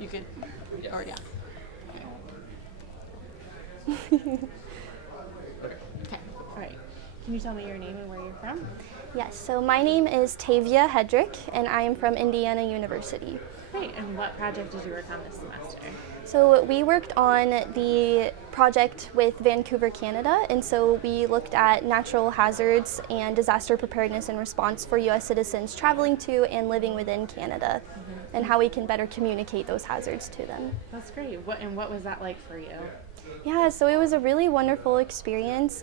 You could, Yes. or yeah. Okay. Okay. All right. Can you tell me your name and where you're from? Yes, so my name is Tavia Hedrick, and I am from Indiana University. Great. And what project did you work on this semester? So we worked on the project with Vancouver, Canada, and so we looked at natural hazards and disaster preparedness and response for U.S. citizens traveling to and living within Canada, and how we can better communicate those hazards to them. That's great. What was that like for you? Yeah, so it was a really wonderful experience.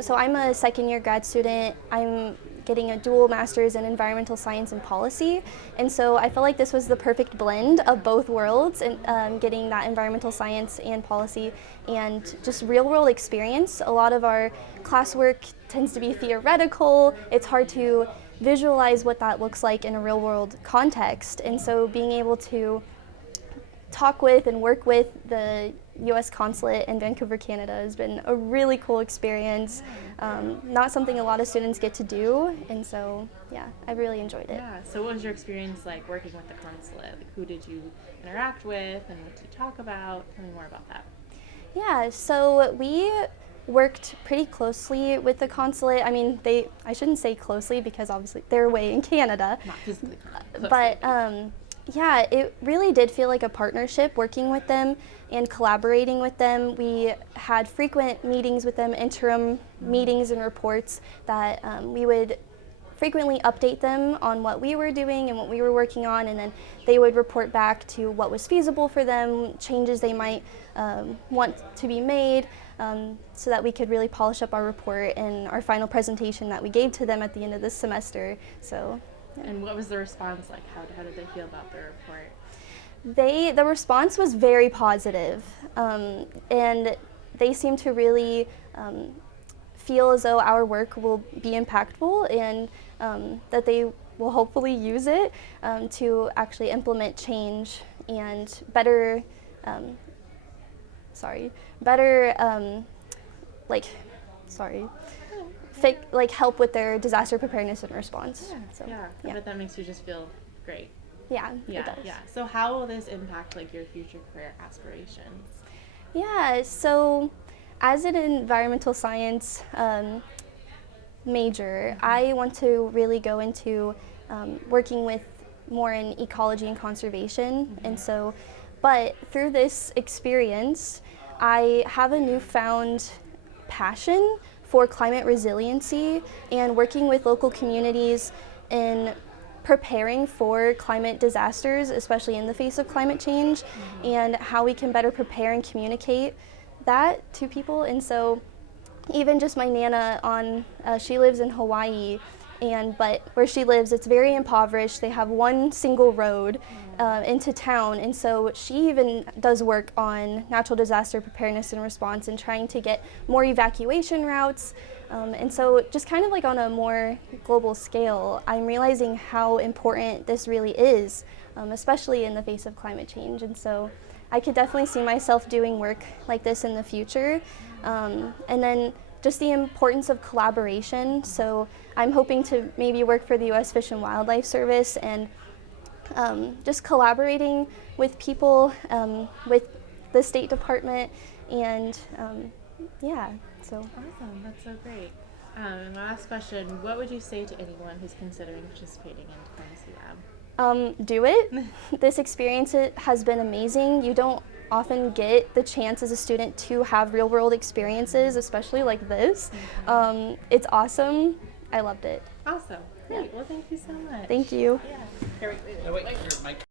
So I'm a second year grad student. I'm getting a dual master's in environmental science and policy. And so I felt like this was the perfect blend of both worlds, and getting that environmental science and policy and just real world experience. A lot of our classwork tends to be theoretical. It's hard to visualize what that looks like in a real world context. And so being able to talk with and work with the U.S. consulate in Vancouver, Canada has been a really cool experience. Not something a lot of students get to do, and so yeah, I really enjoyed it. Yeah. So what was your experience like working with the consulate? Like, who did you interact with and what did you talk about? Tell me more about that. Yeah, so we worked pretty closely with the consulate. I mean, I shouldn't say closely because obviously they're away in Canada. Not physically. But yeah, it really did feel like a partnership working with them and collaborating with them. We had frequent meetings with them, interim meetings and reports that we would frequently update them on what we were doing and what we were working on, and then they would report back to what was feasible for them, changes they might want to be made, so that we could really polish up our report and our final presentation that we gave to them at the end of this semester. So. And what was the response like? How did they feel about the report? The response was very positive, and they seem to really feel as though our work will be impactful, and that they will hopefully use it to actually implement change and better help with their disaster preparedness and response. Yeah. So, Yeah. I bet that makes you just feel great. Yeah, Yeah. it does. Yeah. So how will this impact like your future career aspirations? Yeah, so as an environmental science major, I want to really go into working with more in ecology and conservation. And so, but through this experience, I have a newfound passion for climate resiliency and working with local communities in preparing for climate disasters, especially in the face of climate change, and how we can better prepare and communicate that to people. And so even just my Nana she lives in Hawaii, but where she lives, it's very impoverished. They have one single road into town, and so she even does work on natural disaster preparedness and response and trying to get more evacuation routes. And so just kind of like on a more global scale, I'm realizing how important this really is, especially in the face of climate change. And so I could definitely see myself doing work like this in the future. And then just the importance of collaboration. So I'm hoping to maybe work for the U.S. Fish and Wildlife Service, and just collaborating with people, with the State Department, and yeah, so. Awesome. That's so great. My last question, what would you say to anyone who's considering participating in Diplomacy Lab? Do it. This experience has been amazing. You don't often get the chance as a student to have real world experiences, especially like this. It's awesome. I loved it. Awesome. Great. Well, thank you so much. Thank you. Yeah. Here, wait. No, wait, your mic.